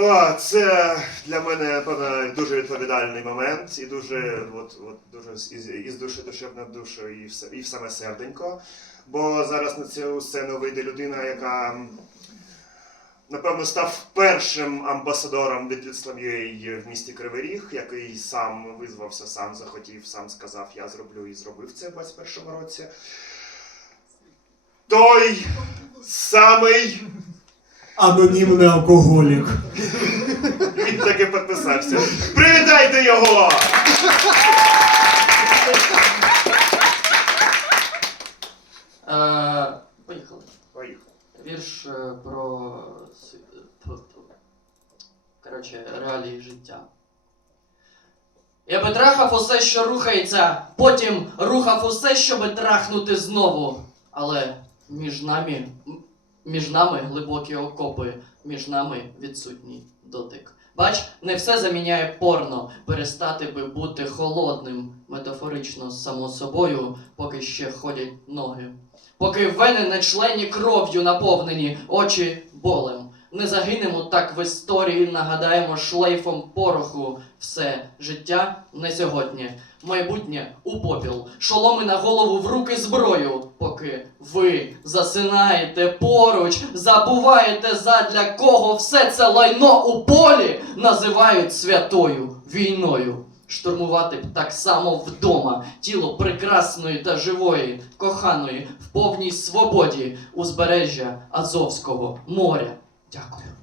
О, це для мене певно, дуже відповідальний момент і дуже, от, от, дуже із, із душі душевно в душу і в, і в саме серденько. Бо зараз на цю сцену вийде людина, яка напевно став першим амбасадором від UA в місті Кривий Ріг, який сам визвався, сам захотів, сам сказав, я зроблю і зробив це в 21-му році. Той самий Анонімний алкоголік. Таки підписався. Привітайте його! Е, поїхали. Поїхали. Вірш е, про. с- Коротше, реалії життя. Я би трахав усе, що рухається, потім рухав усе, щоби трахнути знову. Але між нами, м- між нами глибокі окопи, між нами відсутній дотик. Бач, не все заміняє порно. Перестати би бути холодним, метафорично само собою, поки ще ходять ноги. Поки вени на члені кров'ю наповнені, очі болем. Не загинемо так в історії, нагадаємо шлейфом пороху. Все життя не сьогодні, майбутнє у попіл, шоломи на голову в руки зброю, поки ви засинаєте поруч, забуваєте задля кого все це лайно у полі називають святою війною. Штурмувати б так само вдома тіло прекрасної та живої, коханої в повній свободі узбережжя Азовського моря. 加快。